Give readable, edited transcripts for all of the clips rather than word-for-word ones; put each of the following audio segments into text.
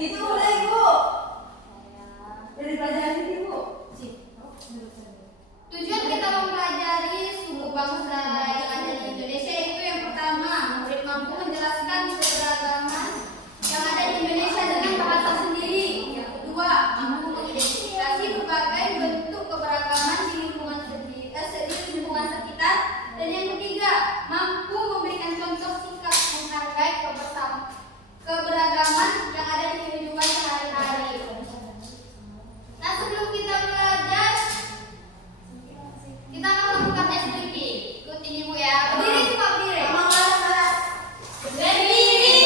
Itu mulai Bu. Dari pelajaran ini Bu. Tujuan kita mempelajari suku bangsa yang ada di Indonesia itu yang pertama, murid mampu menjelaskan keberagaman yang ada di Indonesia dengan bahasa sendiri. Yang kedua, mampu mengidentifikasi berbagai bentuk keberagaman di lingkungan sekitar. Dan yang ketiga, mampu memberikan contoh sikap menghargai keberagaman yang ada di kehidupan sehari-hari. Nah, sebelum kita belajar, kita akan melakukan tes breathing. Ikuti Ibu ya. Berdiri semua, berdiri. Berdiri.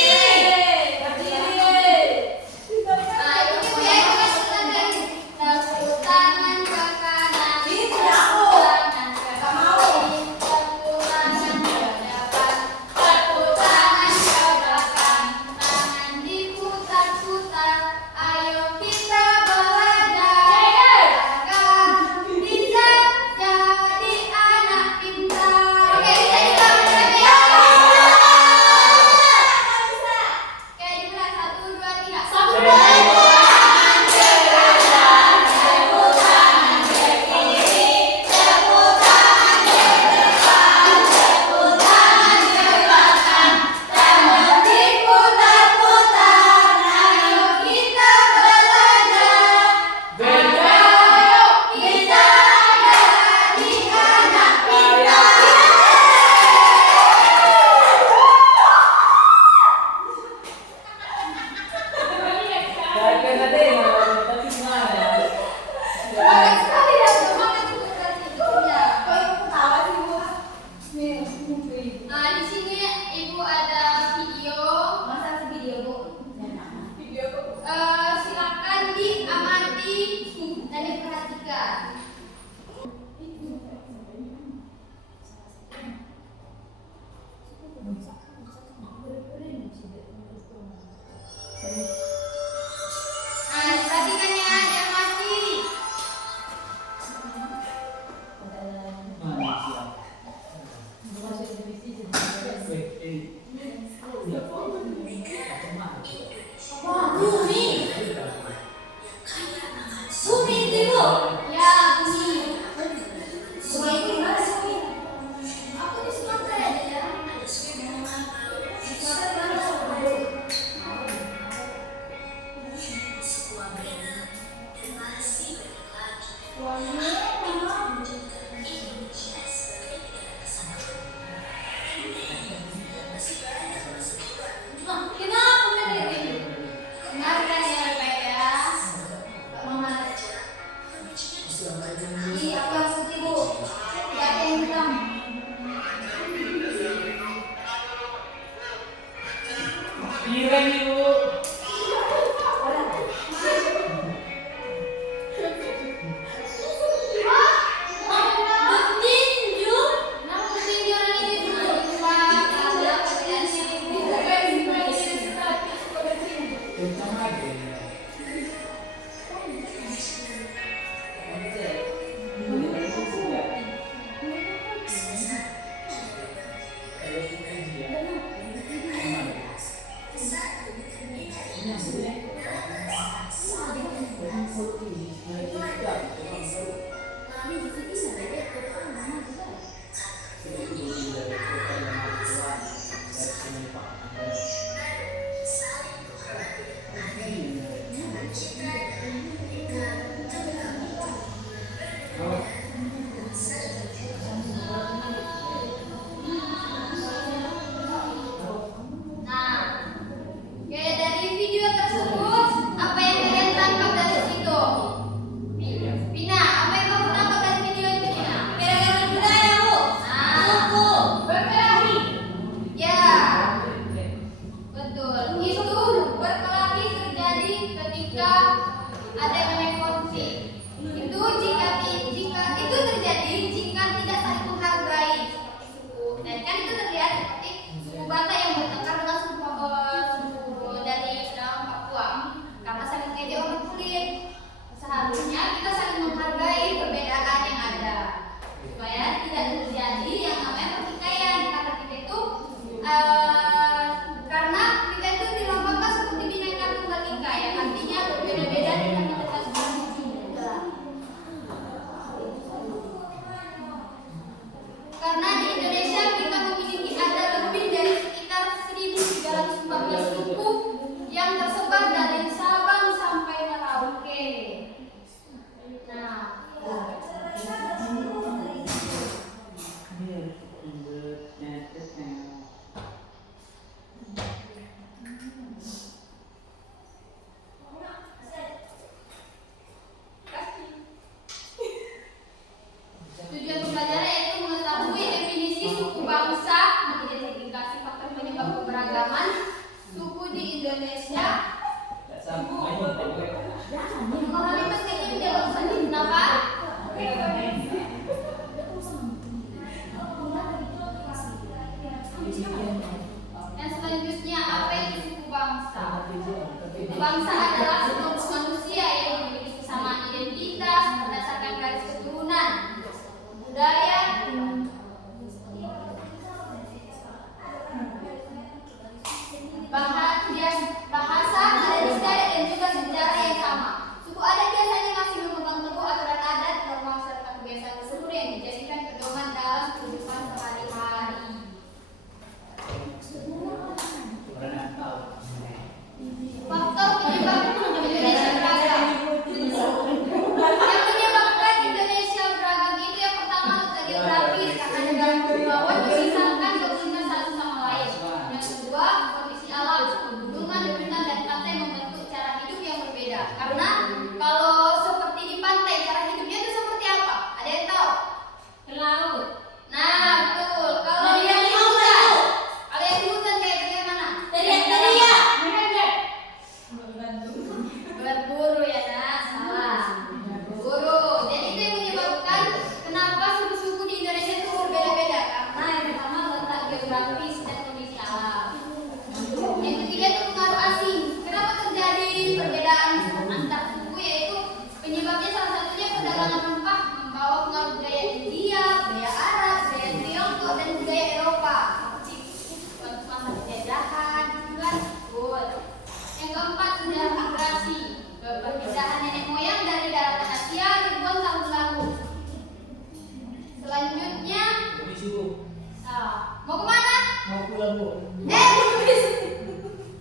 Nah, ikuti Ibu ya. Kita sudah dari tepuk tangan ke kanan. Tepuk tangan ke kiri. Tepuk tangan ke depan. Tepuk tangan ke belakang. Tangan diputar-putar. Ayo kita belajar agar bisa jadi anak pintar. Oke, bisa juga bersama ya. Oke, dimulai 1, 2, 3. Tepuk tangan ke kanan, tepuk tangan ke kiri, tepuk tangan ke depan, tepuk tangan ke belakang, tangan diputar-putar. Ayo kita belajar agar kita jadi anak pintar. Semangat sekali ya, semangat itu tadi hidupnya. Kok Ibu ketawa sih Bu? Nih, Nah, di sini Ibu ada video. masa video Bu? Video Bu. Silakan diamati dan diperhatikan. Nah, diperhatikan ya, diamati. Wah, bumi. Bumi itu Bu. Ya, bunyi. Bumi itu gimana sih Bumi? Aku di Sumatera aja ya. Sumatera gimana Bu? Kenapa ini? Dengarkan ya baik ya. Mama. Ini aku yang putih Bu. Tidak ada yang hitam. Piring Ibu. Petinju. Nah, petinju yang ini dulu. Kencang aja. Nah, oke, dari video tersebut apa yang kalian tangkap dari situ? Bina, apa yang kamu tangkap dari video itu, Bina? Kira-kira budaya Bu. Suku. Berkelahi. Ya, betul. Itu berkelahi terjadi ketika ada yang namanya konflik. Itu jika itu terjadi jika tidak saling menghargai seperti suku. Dan kan itu terlihat seperti suku Batak yang bertengkar dengan suku dari dalam Papua karena saling mengejek orang kulit. Seharusnya kita saling menghargai perbedaan yang ada supaya tidak terjadi yang namanya pertikaian karena kita itu dilambangkan seperti Bhinneka Tunggal Ika ya. adalah sekelompok manusia yang memiliki kesamaan identitas berdasarkan garis keturunan, budaya, bahasa, nada istiadat dan juga sejarah yang sama. Suku adat biasanya masih memegang teguh aturan adat, norma serta kebiasaan leluhur yang dijadikan pedoman dalam kehidupan sehari-hari. Faktor penyebab Indonesia beragam. Yang menyebabkan Indonesia beragam itu yang pertama letak geografis, karena negara kepulauan bersisakan keunikan satu sama lain. Yang kedua, kondisi alam, gunungan, hutan dan pantai membentuk cara hidup yang berbeda. Karena kalau seperti di pantai, cara hidupnya itu seperti apa? Ada yang tahu? Ke laut. Nah, betul. Kalau yang di hutan, kalau yang di hutan kayak bagaimana? Teriak-teriak. Berburu ya, Nak. Salah. Berburu. Jadi itu yang menyebabkan kenapa suku-suku di Indonesia itu berbeda-beda. Karena yang pertama letak geografis dan kondisi alam. Yang ketiga itu pengaruh asing. Kenapa terjadi perbedaan antar suku? Yaitu penyebabnya salah satunya perdagangan rempah membawa pengaruh budaya India, budaya Arab, budaya Tiongkok dan budaya Eropa. Seperti masa penjajahan, kan? Betul. Yang keempat, sejarah migrasi. Perpindahan nenek moyang dari daratan Asia ribuan tahun lalu. Selanjutnya, mau kemana? Mau pulang, Bu.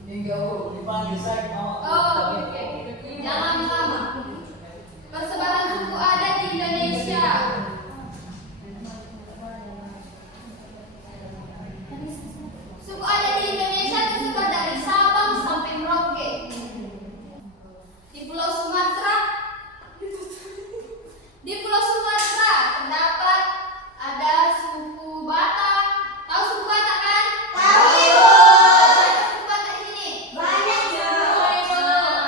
Hingga dipanggil saya mau. Oh, oke. Jangan lama. Persebaran suku adat di Indonesia. Suku adat di Indonesia tersebar dari Sabang sampai Merauke. Di Pulau Sumatera terdapat ada suku Batak. Tahu suku Batak kan? Tahu, Ibu. Ada suku Batak di sini. Banyak, Ibu. Nah,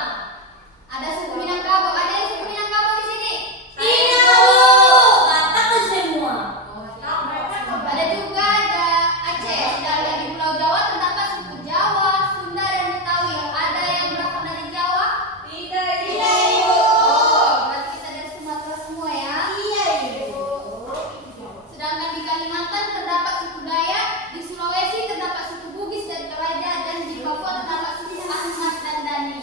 ada suku Minangkabau. Ada yang suku Minangkabau di sini? Tidak, Bu. Batak semua. Ada juga ada Aceh. Sedangkan di Pulau Jawa terdapat suku Jawa, Sunda dan Betawi. Ada yang berasal dari Jawa? Tidak, Ibu. Oh, berarti kita dari Sumatera semua ya. Iya, Ibu. Sedangkan di Kalimantan terdapat suku Dayak, di Sulawesi terdapat suku Bugis dan Toraja, dan di Papua terdapat suku Asmat dan Dani.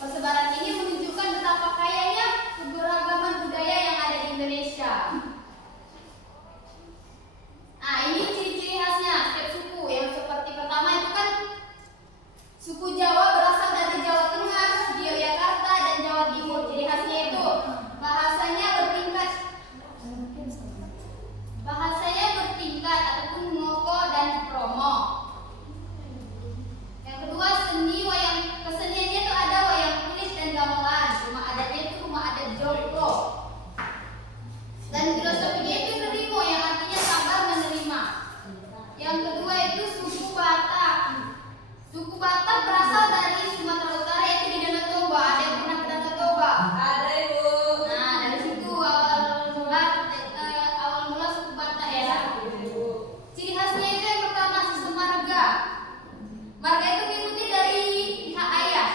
Persebaran ini menunjukkan betapa kayanya keberagaman budaya yang ada di Indonesia. Nah, ini ciri-ciri khasnya setiap suku. Yang seperti pertama itu kan suku Jawa berasal dari Jawa Tengah, Yogyakarta, dan Jawa Timur. Ciri khasnya itu bahasanya bertingkat ataupun ngoko dan kromo. Yang kedua, keseniannya itu ada wayang kulit dan gamelan. Rumah adatnya itu rumah adat joglo. Dan filosofinya itu nerimo, yang artinya sabar menerima. Yang kedua itu suku Batak. Suku Batak berasal dari Sumatera Utara, yaitu di Danau Toba. Ada yang pernah ke Danau Toba? Ada, Ibu. Nah, dari situ awal mula suku Batak ya. Ciri khasnya itu yang pertama sistem marga. Marga itu mengikuti dari pihak ayah.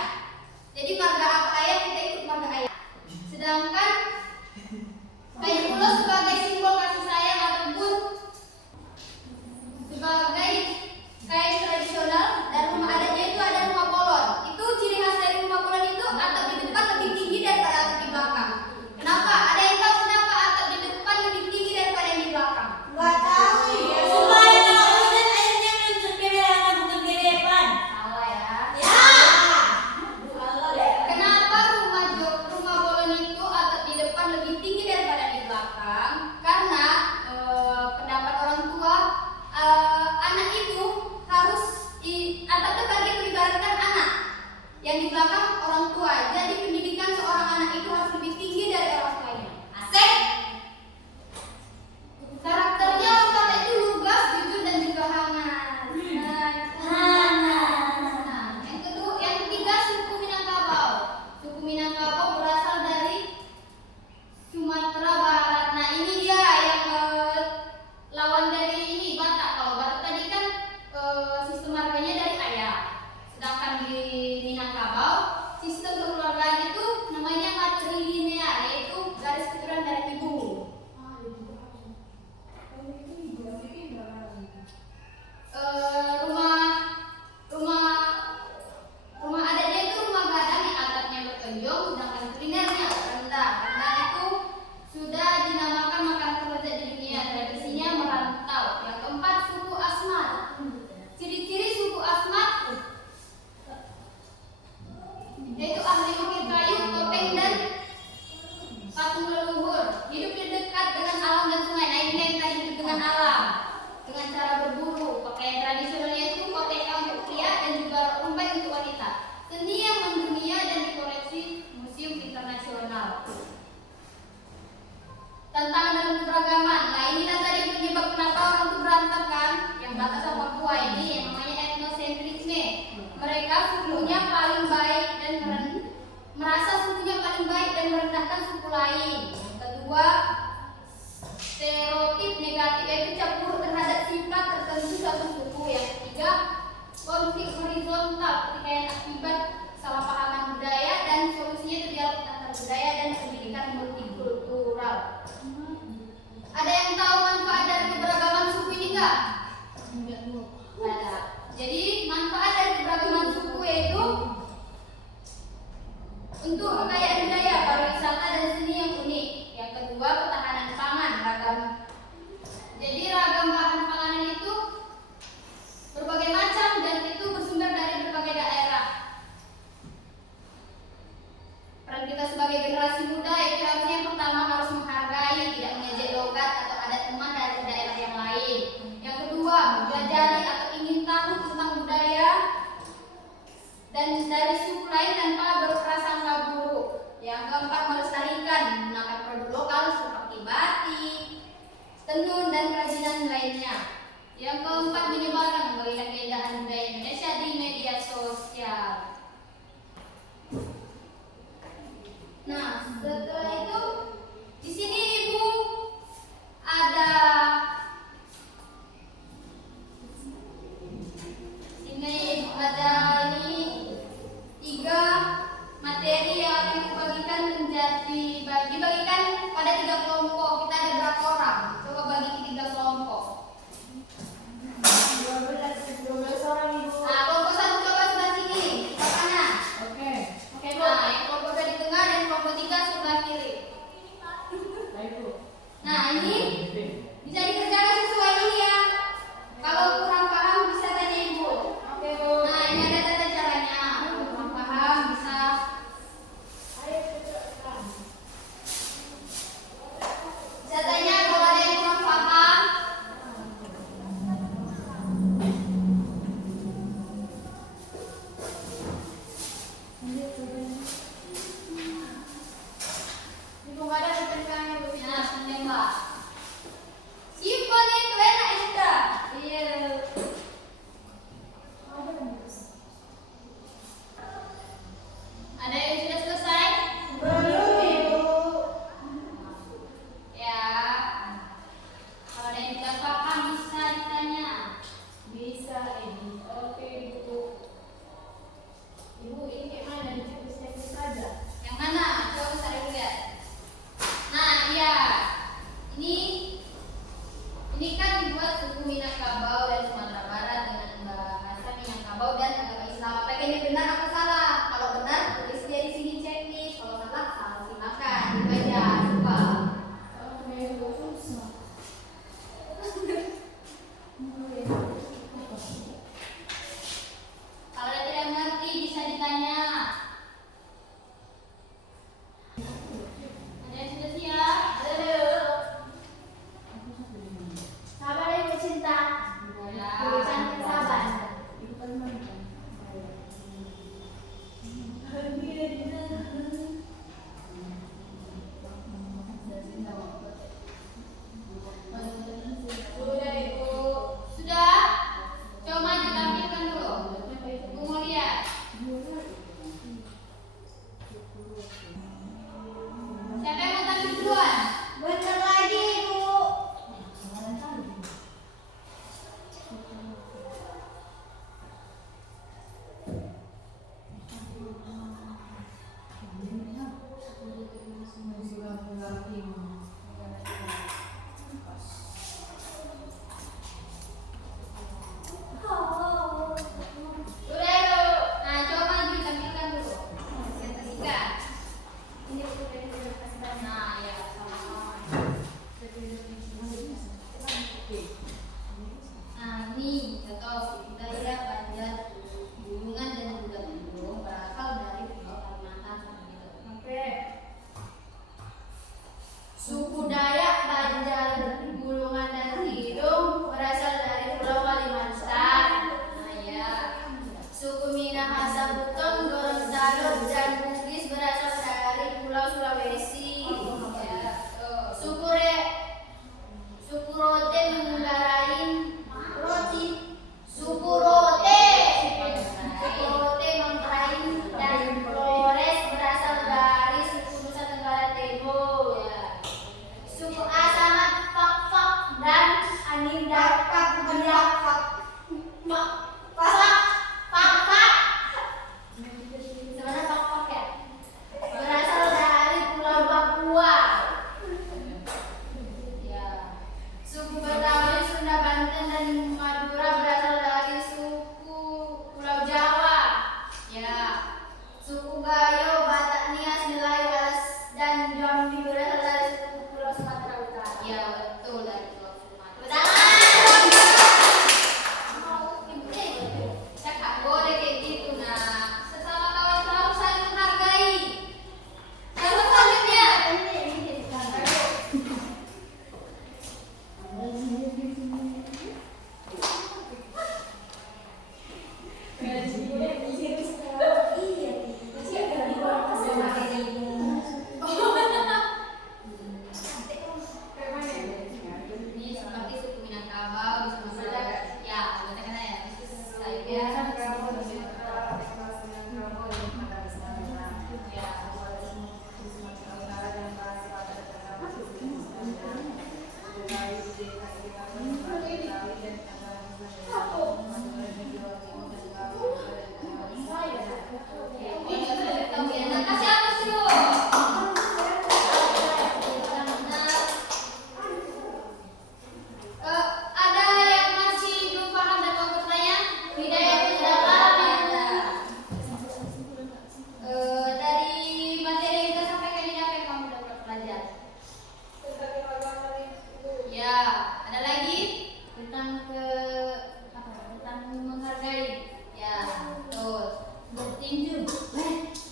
Jadi marga apa ayah, kita ikut marga ayah. Sedangkan kayu ulos sebagai simbol kasih sayang ataupun sebagai kain tradisional, dan rumah adatnya itu ada rumah kolon. Itu ciri khas dari rumah kolon itu atap di depan lebih tinggi daripada atap di belakang. Kenapa? Ada yang tahu kenapa atap di depan lebih tinggi daripada yang di belakang? Nggak tahu, Ibu. Supaya kalau hujan airnya mencur ke belakang, bukan ke depan. Salah ya. Ya. Kenapa rumah kolon itu atap di depan lebih tinggi daripada di belakang? Karena pendapat orang tua, anak itu harus atap depan itu ibaratkan anak, yang di belakang orang tua. Jadi pendidikan seorang anak itu harus lebih tinggi dari orang tuanya. Asik. Karakternya orang kata itu lugas, jujur dan juga hangat. Nah, yang ketiga suku Minangkabau. Suku Minangkabau berasal dari Sumatera Barat. Nah, ini dia yang lawan dari ini Batak. Kalau Batak tadi kan sistem marganya dari ayah. Sedangkan di Minangkabau kedua, stereotip negatif yaitu campur terhadap sifat tertentu suatu suku. Yang ketiga, konflik horizontal ketika yang akibat salah pahaman budaya dan solusinya itu dialog antar budaya dan pendidikan multikultural. Ada yang tahu manfaat dari keberagaman suku ini enggak? Ada. Jadi manfaat dari keberagaman suku yaitu untuk kekayaan budaya, pariwisata dan seni yang unik. Yang kedua, ketahanan pangan ragam. Jadi ragam bahan panganan itu berbagai macam dan itu bersumber dari berbagai daerah. Peran kita sebagai generasi muda yaitu harusnya yang pertama harus menghargai, tidak mengejek logat atau adat teman dari daerah yang lain. Yang kedua, mempelajari atau ingin tahu tentang budaya dan dari suku lain tanpa berprasangka buruk. Yang keempat, melestarikan menggunakan produk lokal seperti batik, tenun dan kerajinan lainnya. Yang keempat, menyebarkan membagikan keindahan budaya Indonesia di media sosial. Nah, setelah itu di sini Ibu ada ini 3 materi yang akan dibagikan dibagikan pada 3 kelompok. Kita ada berapa orang? Coba bagi 3 kelompok. 12 orang Ibu. Nah, kelompok 1 coba sebelah sini, sebelah kanan. Oke. Oke, nah, yang kelompok 2 di tengah dan kelompok 3 sebelah kiri. Nah itu. Nah, ini bisa dikerjakan sesuai ini ya. Kalau kurang paham bisa tanya Ibu. Oke, Bu. Nah, ini ada tata caranya. Kalau kurang paham bisa. Bisa tanya kalau ada yang kurang paham. Gayo, Batak, Nias, Melayu, Alas, dan Jambi berasal dari suku Pulau Sumatera Utara. Ya, betul dari Pulau Sumatera. Ya, Kak, boleh kayak gitu, nah. Sesama kawan selalu saling menghargai. Lalu selanjutnya. Ini seperti suku Minangkabau di Sumatera. Ya, berarti kan ya. Nah, kasih apa sih, Bu? Ada yang masih belum paham dan mau bertanya? Hidayah itu sudah paham ya? Dari materi yang kita sampaikan ini apa yang kamu dapat pelajari? Ya, ada lagi tentang tentang menghargai. Ya, betul. Bertinju.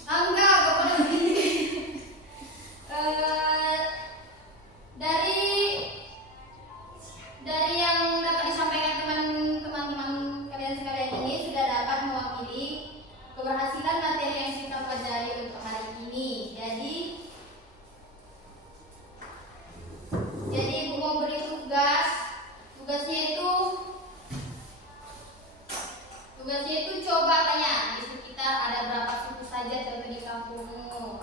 Enggak boleh bertinju. Dari yang dapat disampaikan teman-teman kalian sekalian ini sudah dapat mewakili keberhasilan materi yang kita pelajari untuk hari ini. Jadi Ibu mau beri tugasnya itu coba tanya di sekitar ada berapa suku saja contoh di kampungmu.